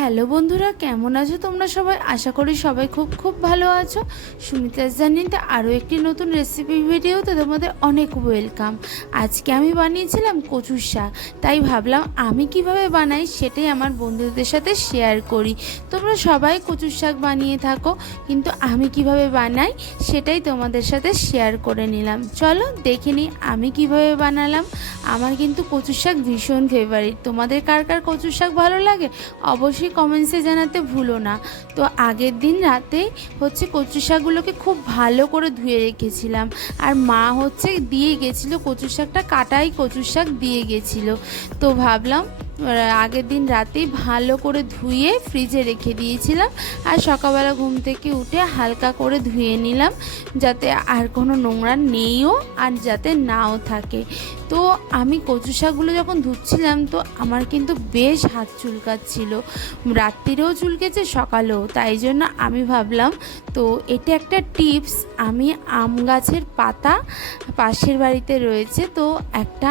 Hello বন্ধুরা, কেমন আছো তোমরা সবাই? আশা করি সবাই খুব খুব ভালো আছো। সুমিতাস জানিতে আরও একটি নতুন রেসিপি ভিডিওতে তোমাদের অনেক ওয়েলকাম আজকে আমি বানিয়েছিলাম কচুর শাক, তাই ভাবলাম আমি কীভাবে বানাই সেটাই আমার বন্ধুদের সাথে শেয়ার করি। তোমরা সবাই কচুর শাক বানিয়ে থাকো, কিন্তু আমি কীভাবে বানাই সেটাই তোমাদের সাথে শেয়ার করে নিলাম। চলো দেখে নিই আমি কীভাবে বানালাম। আমার কিন্তু কচুর শাক ভীষণ ফেভারিট তোমাদের কার কার কচুর শাক ভালো লাগে? অবশ্যই কমেন্টসে জানাতে ভুলো না। তো আগের দিন রাতে হচ্ছে কচু শাকগুলোকে খুব ভালো করে ধুয়ে রেখেছিলাম। আর মা হচ্ছে দিয়ে গেছিল কচু শাকটা, কাটাই কচু শাক দিয়ে গেছিল। তো ভাবলাম আগের দিন রাতেই ভালো করে ধুয়ে ফ্রিজে রেখে দিয়েছিলাম আর সকালবেলা ঘুম থেকে উঠে হালকা করে ধুয়ে নিলাম যাতে আর কোনো নোংরা নেইও আর যাতে নাও থাকে। তো আমি কচু শাকগুলো যখন ধুচ্ছিলাম তো আমার কিন্তু বেশ হাত চুলকাচ্ছিল। রাত্রিরেও চুলকেছে, সকালেও। তাই জন্য আমি ভাবলাম, তো এটা একটা টিপস, আমি আম গাছের পাতা পাশের বাড়িতে রয়েছে, তো একটা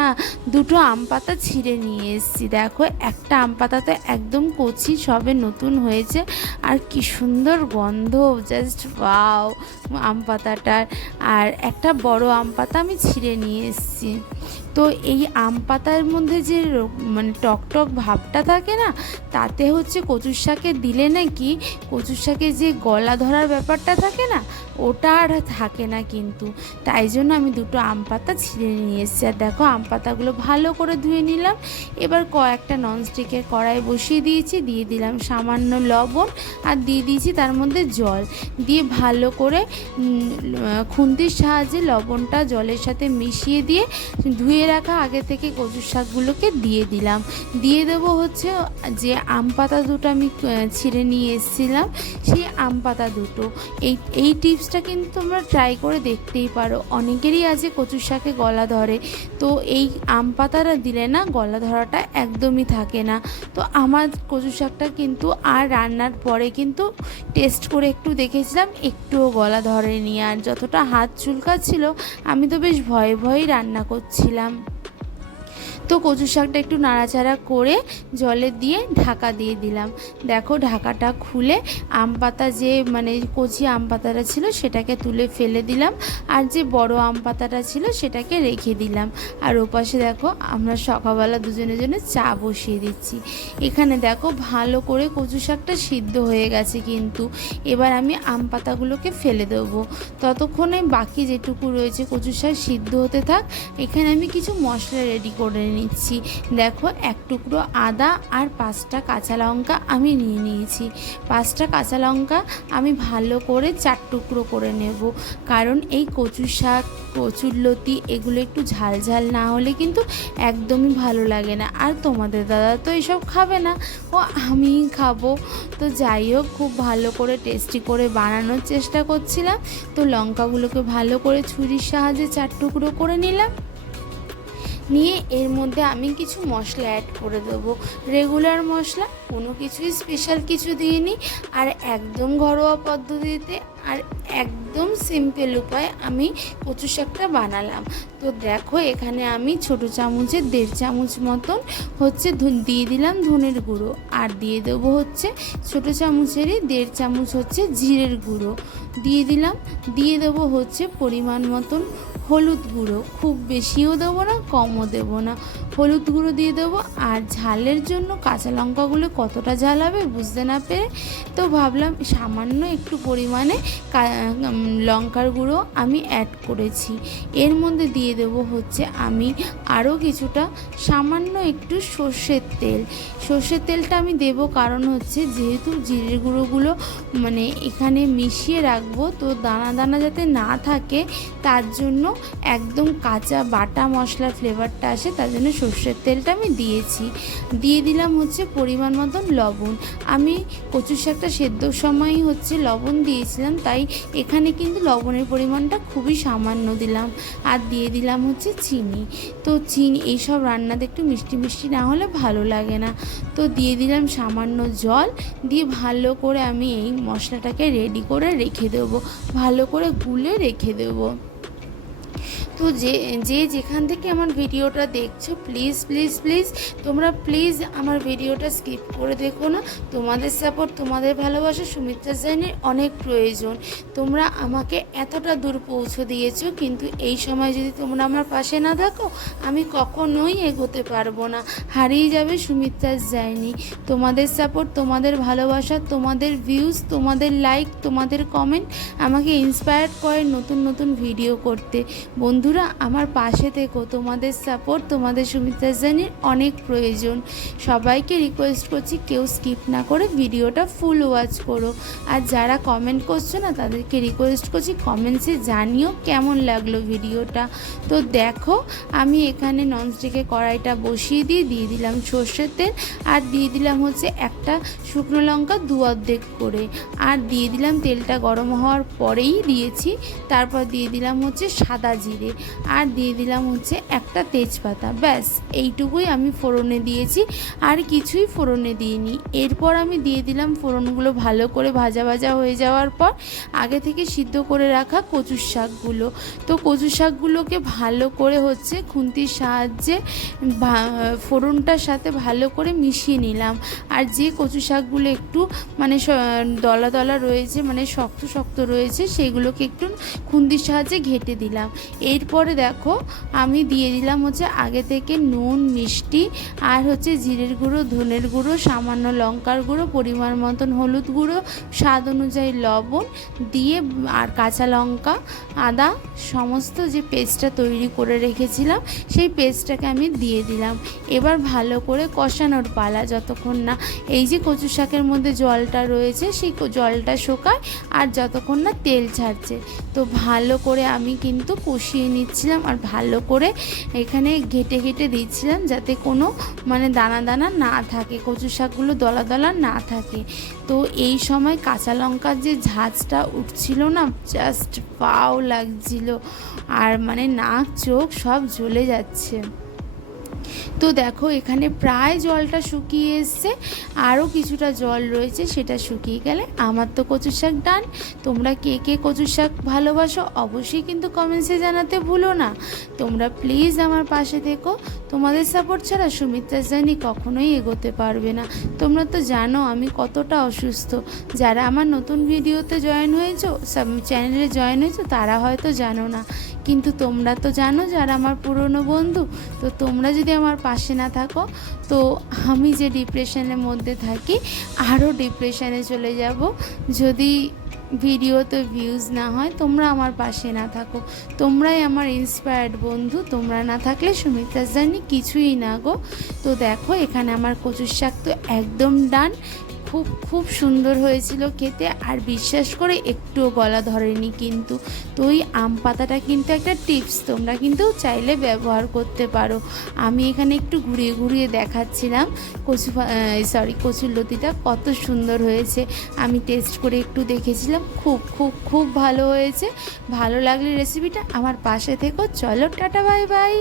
দুটো আম পাতা ছিঁড়ে নিয়ে এসেছি। দেখো একটা আম পাতাতে একদম কচি সবে নতুন হয়েছে। আর কি সুন্দর গন্ধ জাস্ট বাও আম পাতাটার। আর একটা বড় আম পাতা আমি ছিঁড়ে নিয়ে এসেছি। তো এই আম পাতার মধ্যে যে মানে টক টক ভাবটা থাকে না, তাতে হচ্ছে কচুর শাকে দিলে নাকি কচুর শাকে যে গলা ধরার ব্যাপারটা থাকে না, ওটা আর থাকে না কিন্তু। তাই জন্য আমি দুটো আম পাতা ছিঁড়ে নিয়ে এসেছি। আর দেখো, আম পাতাগুলো ভালো করে ধুয়ে নিলাম। এবার কয়েকটা ননস্টিকের কড়াই বসিয়ে দিয়েছি, দিয়ে দিলাম সামান্য লবণ আর দিয়ে দিয়েছি তার মধ্যে জল। দিয়ে ভালো করে খুন্তির সাহায্যে লবণটা জলের সাথে মিশিয়ে দিয়ে ধুয়ে রাখা আগে থেকে কচুর শাকগুলোকে দিয়ে দিলাম। দিয়ে দেবো হচ্ছে যে আম পাতা দুটো আমি ছিঁড়ে নিয়ে এসেছিলাম, সেই আম পাতা দুটো। এই এই টিপসটা কিন্তু তোমরা ট্রাই করে দেখতেই পারো। অনেকেরই আছে কচুর শাকে গলা ধরে। তো এই আম পাতাটা দিলে না গলা ধরাটা একদমই থাকে না। তো আমার কচু শাকটা কিন্তু আর রান্নার পরে কিন্তু টেস্ট করে একটু দেখেছিলাম, একটুও গলা ধরেনি। আর যতটা হাত চুলকাচ্ছিল, আমি তো বেশ ভয়ে ভয়েই রান্না করছিলাম তো কচু শাকটা একটু নাড়াচাড়া করে জলে দিয়ে ঢাকা দিয়ে দিলাম। দেখো ঢাকাটা খুলে আম পাতা যে মানে কচি আম পাতাটা ছিল সেটাকে তুলে ফেলে দিলাম আর যে বড় আম পাতাটা ছিল সেটাকে রেখে দিলাম। আর ওপাশে দেখো আমরা সকালবেলা দুজনে জনে চা বসিয়ে দিচ্ছি। এখানে দেখো ভালো করে কচু শাকটা সিদ্ধ হয়ে গেছে কিন্তু। এবার আমি আম পাতাগুলোকে ফেলে দেবো। ততক্ষণে বাকি যেটুকু রয়েছে কচু শাক সিদ্ধ হতে থাক। এখানে আমি কিছু মশলা রেডি করে নিচ্ছি। দেখো, এক টুকরো আদা আর পাঁচটা কাঁচা লঙ্কা আমি নিয়ে নিয়েছি। পাঁচটা কাঁচা লঙ্কা আমি ভালো করে চার টুকরো করে নেব। কারণ এই কচু শাক, কচুর লতি, এগুলো একটু ঝাল ঝাল না হলে কিন্তু একদমই ভালো লাগে না। আর তোমাদের দাদা তো এসব খাবে না। ও আমিই খাব। তো যাই হোক, খুব ভালো করে টেস্টি করে বানানোর চেষ্টা করছিলাম। তো লঙ্কাগুলোকে ভালো করে ছুরির সাহায্যে চার টুকরো করে নিলাম। নিয়ে এর মধ্যে আমি কিছু মশলা অ্যাড করে দেবো। রেগুলার মশলা, কোনো কিছুই স্পেশাল কিছু দিইনি। আর একদম ঘরোয়া পদ্ধতিতে আর একদম সিম্পল উপায় আমি কচু শাকটা বানালাম। তো দেখো, এখানে আমি ছোট চামচের দেড় চামচ মতন হচ্ছে দিয়ে দিলাম ধনের গুঁড়ো। আর দিয়ে দেবো হচ্ছে ছোট চামচেরই দেড় চামচ হচ্ছে জিরের গুঁড়ো। দিয়ে দিলাম, দিয়ে দেবো হচ্ছে পরিমাণ মতন হলুদ গুঁড়ো খুব বেশিও দেবো না, কমও দেবো না। হলুদ গুঁড়ো দিয়ে দেবো, আর ঝালের জন্য কাঁচা লঙ্কাগুলো কতটা ঝাল হবে বুঝতে না পেরে তো ভাবলাম সামান্য একটু পরিমাণে লঙ্কার গুঁড়ো আমি অ্যাড করেছি। এর মধ্যে দিয়ে দেবো হচ্ছে আমি আরও কিছুটা সামান্য একটু সর্ষের তেল। সর্ষের তেলটা আমি দেবো কারণ হচ্ছে যেহেতু জিরের গুঁড়োগুলো মানে এখানে মিশিয়ে রাখব তো দানা দানা যাতে না থাকে তার জন্য একদম কাঁচা বাটা মশলার ফ্লেভারটা আসে, তার জন্য সর্ষের তেলটা আমি দিয়েছি। দিয়ে দিলাম হচ্ছে পরিমাণ মতন লবণ। আমি কচু শাকটা সেদ্ধর সময়ই হচ্ছে লবণ দিয়েছিলাম, তাই এখানে কিন্তু লবণের পরিমাণটা খুবই সামান্য দিলাম। আর দিয়ে দিলাম হচ্ছে চিনি। তো চিনি, এইসব রান্নাতে একটু মিষ্টি মিষ্টি না হলে ভালো লাগে না। তো দিয়ে দিলাম সামান্য জল, দিয়ে ভালো করে আমি এই মশলাটাকে রেডি করে রেখে দেবো। ভালো করে গুলে রেখে দেবো। তো যে যে যেখান থেকে আমার ভিডিওটা দেখছ প্লিজ প্লিজ প্লিজ তোমরা প্লিজ আমার ভিডিওটা স্কিপ করে দেখো না। তোমাদের সাপোর্ট তোমাদের ভালোবাসা সুমিত্রা জাইনের অনেক প্রয়োজন। তোমরা আমাকে এতটা দূর পৌঁছে দিয়েছ, কিন্তু এই সময় যদি তোমরা আমার পাশে না থাকো, আমি কখনোই এগোতে পারব না। হারিয়ে যাবে সুমিত্রার জার্নি তোমাদের সাপোর্ট তোমাদের ভালোবাসা, তোমাদের ভিউজ তোমাদের লাইক তোমাদের কমেন্ট আমাকে ইন্সপায়ার করে নতুন নতুন ভিডিও করতে। বন্ধুরা, আমার পাশে থেকো। তোমাদের সাপোর্ট তোমাদের সুমিত্রা জার্নির অনেক প্রয়োজন। সবাইকে রিকোয়েস্ট করছি কেউ স্কিপ না করে ভিডিওটা ফুল ওয়াচ করো। আর যারা কমেন্ট করছ না, তাদেরকে রিকোয়েস্ট করছি কমেন্টসে জানিও কেমন লাগল ভিডিওটা। তো দেখো, আমি এখানে ননস্টিকে কড়াইটা বসিয়ে দিয়ে দিয়ে দিলাম সর্ষের তেল আর দিয়ে দিলাম হচ্ছে একটা শুকনো লঙ্কা দু অর্ধেক করে। আর দিয়ে দিলাম তেলটা গরম হওয়ার পরেই দিয়েছি। তারপর দিয়ে দিলাম হচ্ছে সাদা জিরে। আর দিয়ে দিলাম হচ্ছে একটা তেজপাতা। ব্যাস, এইটুকুই আমি ফোড়নে দিয়েছি। আর কিছুই ফোড়নে দিইনি। এরপর আমি দিয়ে দিলাম ফোড়নগুলো ভালো করে ভাজা ভাজা হয়ে যাওয়ার পর আগে থেকে সিদ্ধ করে রাখা কচুর শাকগুলো। তো কচু শাকগুলোকে ভালো করে হচ্ছে খুন্তির সাহায্যে ফোড়নটার সাথে ভালো করে মিশিয়ে নিলাম। আর যে কচু শাকগুলো একটু মানে দলা দলা রয়েছে মানে শক্ত শক্ত রয়েছে, সেগুলোকে একটু খুন্তির সাহায্যে ঘেটে দিলাম। এরপরে দেখো, আমি দিয়ে দিলাম হচ্ছে আগে থেকে নুন, মিষ্টি আর হচ্ছে জিরের গুঁড়ো, ধনের গুঁড়ো, সামান্য লঙ্কার গুঁড়ো, পরিমাণ মতন হলুদ গুঁড়ো, স্বাদ অনুযায়ী লবণ দিয়ে আর কাঁচা লঙ্কা, আদা, সমস্ত যে পেস্টটা তৈরি করে রেখেছিলাম, সেই পেস্টটাকে আমি দিয়ে দিলাম। এবার ভালো করে কষানোর পালা যতক্ষণ না এই যে কচু শাকের মধ্যে জলটা রয়েছে, সেই জলটা শোকায় আর যতক্ষণ না তেল ছাড়ছে। তো ভালো করে আমি কিন্তু কষিয়ে নিচ্ছিলাম আর ভালো করে এখানে ঘেটে ঘেটে দিচ্ছিলাম যাতে কোনো মানে দানা দানা না থাকে কচু শাকগুলো দলা দলা না থাকে। তো এই সময় কাঁচা লঙ্কার যে ঝাঁজটা উঠছিল না জাস্ট পাও লাগছিল। আর মানে নাক, চোখ সব জ্বলে যাচ্ছে। তো দেখো, এখানে প্রায় জলটা শুকিয়ে এসছে। আরও কিছুটা জল রয়েছে, সেটা শুকিয়ে গেলে আমার তো কচু শাক ডান। তোমরা কে কে কচু শাক ভালোবাসো অবশ্যই কিন্তু কমেন্টসে জানাতে ভুলো না। তোমরা প্লিজ আমার পাশে থেকো। তোমাদের সাপোর্ট ছাড়া সুমিত্রা জানি কখনোই এগোতে পারবে না। তোমরা তো জানো আমি কতটা অসুস্থ। যারা আমার নতুন ভিডিওতে জয়েন হয়েছো চ্যানেলে জয়েন হয়েছো, তারা হয়তো জানো না। কিন্তু তোমরা তো জানো যারা আমার পুরনো বন্ধু, তো তোমরা যদি আমার পাশে না থাকো, তো আমি যে ডিপ্রেশনের মধ্যে থাকি আরও ডিপ্রেশনে চলে যাব। যদি ভিডিওতে ভিউজ না হয়, তোমরা আমার পাশে না থাকো। তোমরাই আমার ইন্সপায়ার্ড বন্ধু, তোমরা না থাকলে সুমিত্রা জানি কিছুই না গো। তো দেখো, এখানে আমার কচুর শাক তো একদম ডান খুব খুব সুন্দর হয়েছিল খেতে। আর বিশ্বাস করে একটুও গলা ধরেনি কিন্তু। তো ওই আম পাতাটা কিন্তু একটা টিপস, তোমরা কিন্তু চাইলে ব্যবহার করতে পারো। আমি এখানে একটু ঘুরিয়ে ঘুরিয়ে দেখাচ্ছিলাম। কচু সরি কচুর লতিটা কত সুন্দর হয়েছে। আমি টেস্ট করে একটু দেখেছিলাম, খুব খুব খুব ভালো হয়েছে। ভালো লাগলে রেসিপিটা আমার পাশে থেকো। চলো, টাটা বাই বাই